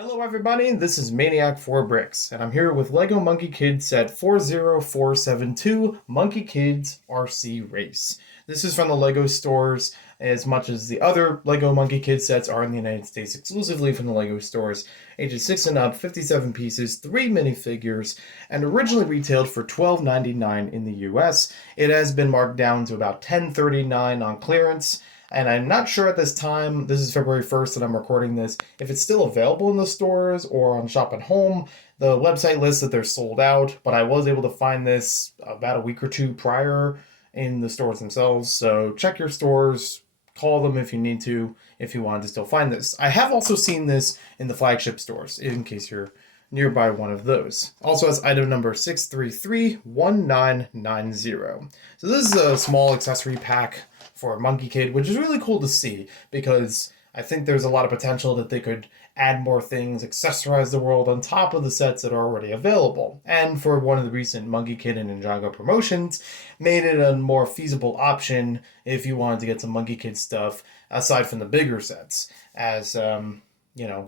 Hello everybody, this is Maniac 4 Bricks, and I'm here with LEGO Monkey Kids set 40472 Monkey Kids RC Race. This is from the LEGO stores, as much as the other LEGO Monkey Kids sets are in the United States exclusively from the LEGO stores. Ages 6 and up, 57 pieces, 3 minifigures, and originally retailed for $12.99 in the US. It has been marked down to about $10.39 on clearance. And I'm not sure at this time, this is February 1st that I'm recording this, if it's still available in the stores or on Shop at Home. The website lists that they're sold out, but I was able to find this about a week or two prior in the stores themselves. So check your stores, call them if you need to, if you want to still find this. I have also seen this in the flagship stores, in case you're nearby one of those. Also has item number 6331990. So this is a small accessory pack for a Monkey Kid, which is really cool to see because I think there's a lot of potential that they could add more things, accessorize the world on top of the sets that are already available. And for one of the recent Monkey Kid and Ninjago promotions, made it a more feasible option if you wanted to get some Monkey Kid stuff aside from the bigger sets, as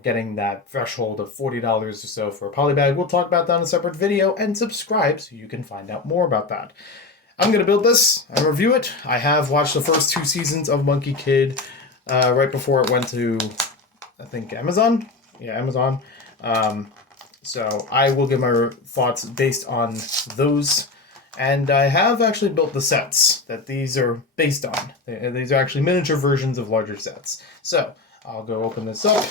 getting that threshold of $40 or so for a polybag. We'll talk about that in a separate video, and subscribe so you can find out more about that. I'm going to build this and review it. I have watched the first 2 seasons of Monkey Kid right before it went to, I think, Amazon? Yeah, Amazon. So I will give my thoughts based on those. And I have actually built the sets that these are based on. These are actually miniature versions of larger sets. So I'll go open this up.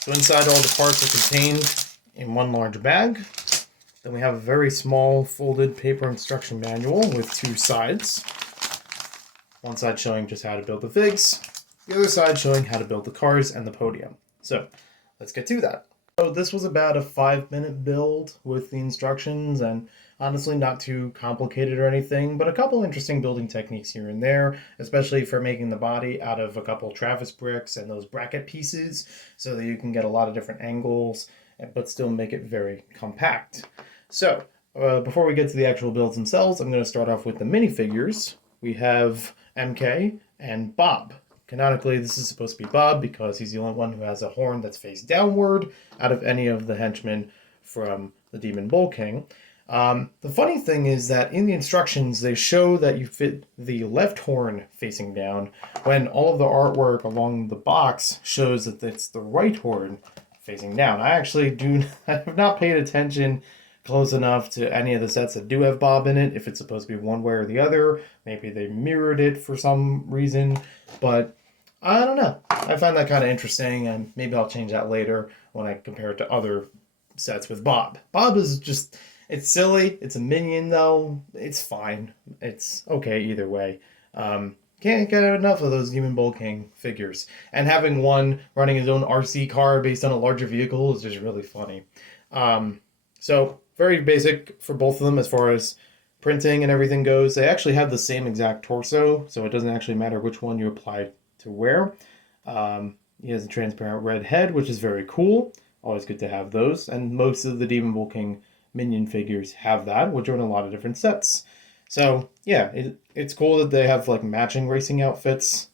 So inside, all the parts are contained in one large bag. Then we have a very small folded paper instruction manual with 2 sides. One side showing just how to build the figs, the other side showing how to build the cars and the podium. So let's get to that. So this was about a 5-minute build with the instructions, and honestly not too complicated or anything, but a couple interesting building techniques here and there, especially for making the body out of a couple Travis bricks and those bracket pieces so that you can get a lot of different angles but still make it very compact. So, before we get to the actual builds themselves, I'm going to start off with the minifigures. We have MK and Bob. Canonically, this is supposed to be Bob because he's the only one who has a horn that's face downward out of any of the henchmen from the Demon Bull King. The funny thing is that in the instructions, they show that you fit the left horn facing down, when all of the artwork along the box shows that it's the right horn facing down. I actually I have not paid attention close enough to any of the sets that do have Bob in it, if it's supposed to be one way or the other. Maybe they mirrored it for some reason, but I don't know. I find that kind of interesting, and maybe I'll change that later when I compare it to other sets with Bob. Bob is just, it's silly. It's a minion, though. It's fine. It's okay either way. Can't get enough of those Demon Bull King figures. And having one running his own RC car based on a larger vehicle is just really funny. So, very basic for both of them as far as printing and everything goes. They actually have the same exact torso, so it doesn't actually matter which one you apply to where. He has a transparent red head, which is very cool. Always good to have those. And most of the Demon Bull King minion figures have that, which are in a lot of different sets. So, yeah, it's cool that they have like matching racing outfits,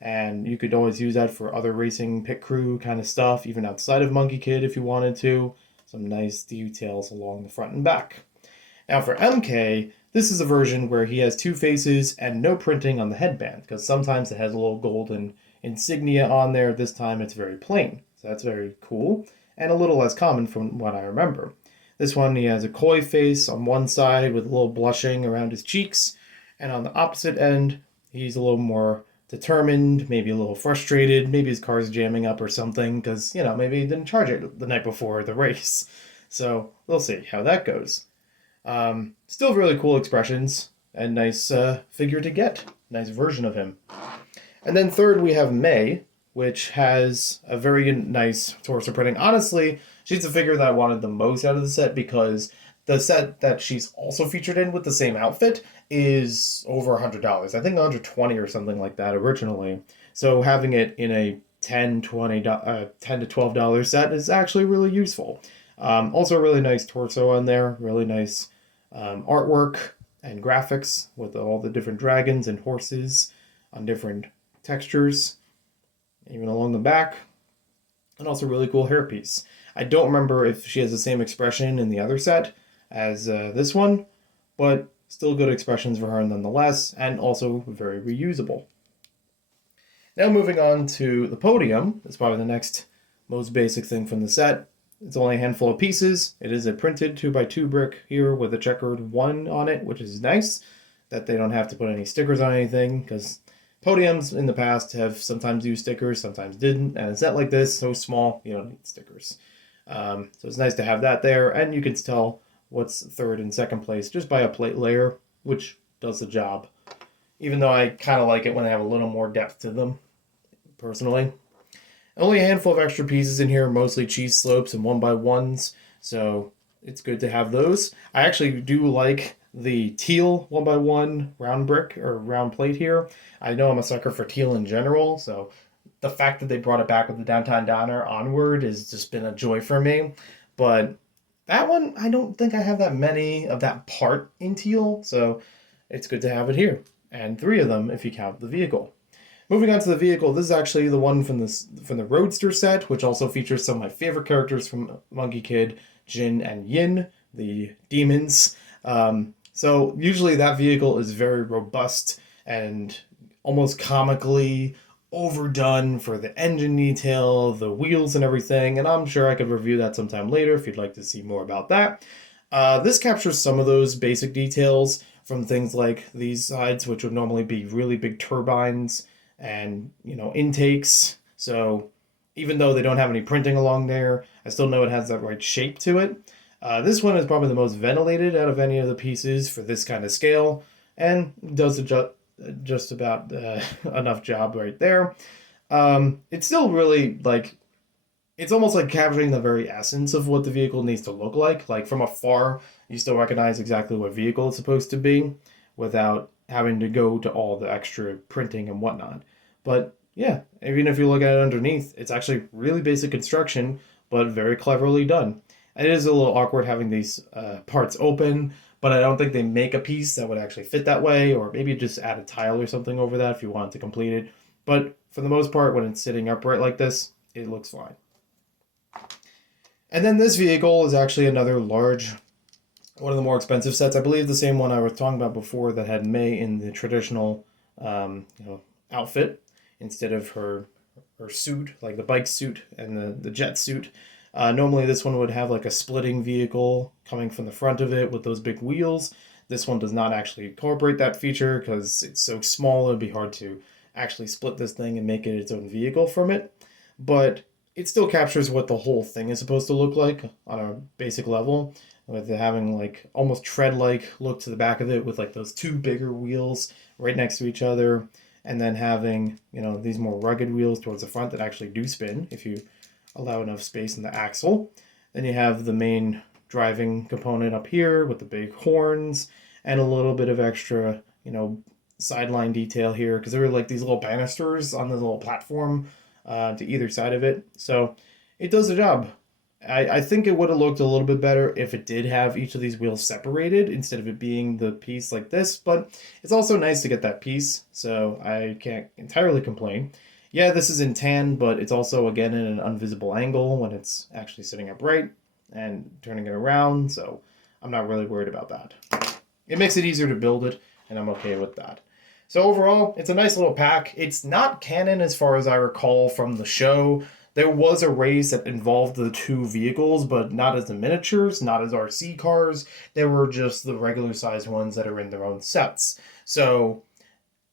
and you could always use that for other racing pit crew kind of stuff, even outside of Monkey Kid if you wanted to. Some nice details along the front and back. Now for MK, this is a version where he has 2 faces and no printing on the headband, because sometimes it has a little golden insignia on there. This time it's very plain, so that's very cool, and a little less common from what I remember. This one, he has a koi face on one side with a little blushing around his cheeks, and on the opposite end, he's a little more determined, maybe a little frustrated, maybe his car's jamming up or something, because, maybe he didn't charge it the night before the race. So, we'll see how that goes. Still really cool expressions, and nice figure to get. Nice version of him. And then third, we have May, which has a very nice torso printing. Honestly, she's the figure that I wanted the most out of the set, because the set that she's also featured in with the same outfit is over $100. I think $120 or something like that originally. So having it in a $10 to $12 set is actually really useful. Also a really nice torso on there, really nice artwork and graphics with all the different dragons and horses on different textures. even along the back, and also really cool hairpiece. I don't remember if she has the same expression in the other set as this one, but still good expressions for her nonetheless, and also very reusable. Now moving on to the podium, it's probably the next most basic thing from the set. It's only a handful of pieces. It is a printed 2x2 brick here with a checkered 1 on it, which is nice that they don't have to put any stickers on anything, because podiums in the past have sometimes used stickers, sometimes didn't, and a set like this, so small, you don't need stickers. So it's nice to have that there, and you can tell what's third and second place just by a plate layer, which does the job. Even though I kind of like it when they have a little more depth to them, personally. Only a handful of extra pieces in here, mostly cheese slopes and 1x1s, so it's good to have those. I actually do like the teal 1x1 round brick or round plate here. I know I'm a sucker for teal in general, so the fact that they brought it back with the Downtown Diner onward has just been a joy for me. But that one, I don't think I have that many of that part in teal, so it's good to have it here. And 3 of them if you count the vehicle. Moving on to the vehicle, this is actually the one from the Roadster set, which also features some of my favorite characters from Monkey Kid, Jin and Yin, the demons. So usually that vehicle is very robust and almost comically overdone for the engine detail, the wheels and everything, and I'm sure I could review that sometime later if you'd like to see more about that. This captures some of those basic details from things like these sides, which would normally be really big turbines and, you know, intakes. So even though they don't have any printing along there, I still know it has that right shape to it. This one is probably the most ventilated out of any of the pieces for this kind of scale, and does just about enough job right there. It's still really like, it's almost like capturing the very essence of what the vehicle needs to look like. Like from afar, you still recognize exactly what vehicle it's supposed to be without having to go to all the extra printing and whatnot. But yeah, even if you look at it underneath, it's actually really basic construction, but very cleverly done. And it is a little awkward having these parts open, but I don't think they make a piece that would actually fit that way, or maybe just add a tile or something over that if you wanted to complete it. But for the most part, when it's sitting upright like this, it looks fine. And then this vehicle is actually another large, one of the more expensive sets. I believe the same one I was talking about before that had May in the traditional outfit instead of her suit, like the bike suit and the jet suit. Normally this one would have like a splitting vehicle coming from the front of it with those big wheels. This one does not actually incorporate that feature because it's so small it would be hard to actually split this thing and make it its own vehicle from it. But it still captures what the whole thing is supposed to look like on a basic level, with it having like almost tread-like look to the back of it with like those 2 bigger wheels right next to each other, and then having, you know, these more rugged wheels towards the front that actually do spin if you allow enough space in the axle. Then you have the main driving component up here with the big horns and a little bit of extra, you know, sideline detail here because there are like these little banisters on the little platform to either side of it. So it does the job. I think it would have looked a little bit better if it did have each of these wheels separated instead of it being the piece like this, but it's also nice to get that piece, so I can't entirely complain. Yeah, this is in tan, but it's also, again, in an invisible angle when it's actually sitting upright and turning it around, so I'm not really worried about that. It makes it easier to build it, and I'm okay with that. So overall, it's a nice little pack. It's not canon as far as I recall from the show. There was a race that involved the 2 vehicles, but not as the miniatures, not as RC cars. They were just the regular sized ones that are in their own sets. So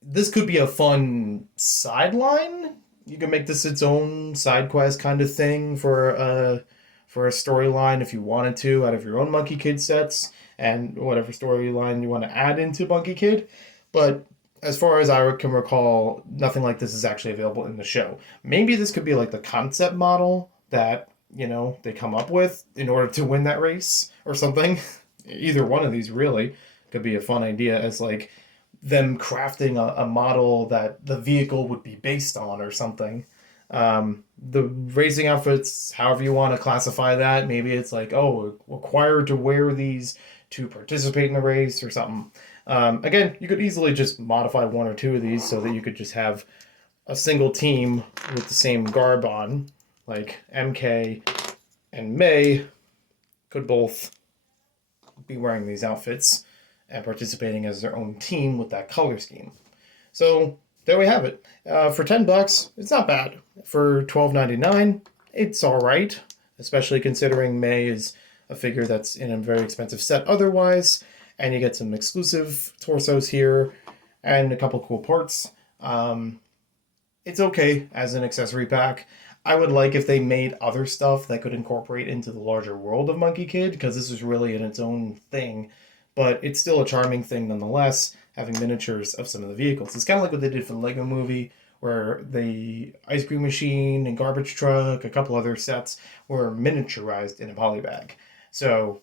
this could be a fun sideline. You can make this its own side quest kind of thing for a storyline if you wanted to out of your own Monkey Kid sets and whatever storyline you want to add into Monkey Kid. But as far as I can recall, nothing like this is actually available in the show. Maybe this could be like the concept model that, you know, they come up with in order to win that race or something. Either one of these really could be a fun idea as like them crafting a model that the vehicle would be based on or something. The racing outfits, however you want to classify that, maybe it's like, oh, required to wear these to participate in the race or something. Again, you could easily just modify 1 or 2 of these so that you could just have a single team with the same garb on, like MK and May could both be wearing these outfits and participating as their own team with that color scheme. So there we have it. For $10, it's not bad. For $12.99, it's all right, especially considering May is a figure that's in a very expensive set otherwise, and you get some exclusive torsos here and a couple cool parts. It's okay as an accessory pack. I would like if they made other stuff that could incorporate into the larger world of Monkey Kid, because this is really in its own thing. But it's still a charming thing nonetheless, having miniatures of some of the vehicles. It's kind of like what they did for the Lego Movie, where the ice cream machine and garbage truck, a couple other sets, were miniaturized in a poly bag. So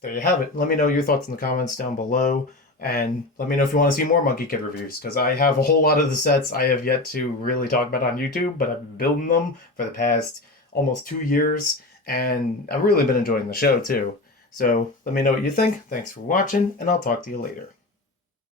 there you have it. Let me know your thoughts in the comments down below. And let me know if you want to see more Monkey Kid reviews, because I have a whole lot of the sets I have yet to really talk about on YouTube, but I've been building them for the past almost 2 years, and I've really been enjoying the show too. So let me know what you think. Thanks for watching, and I'll talk to you later.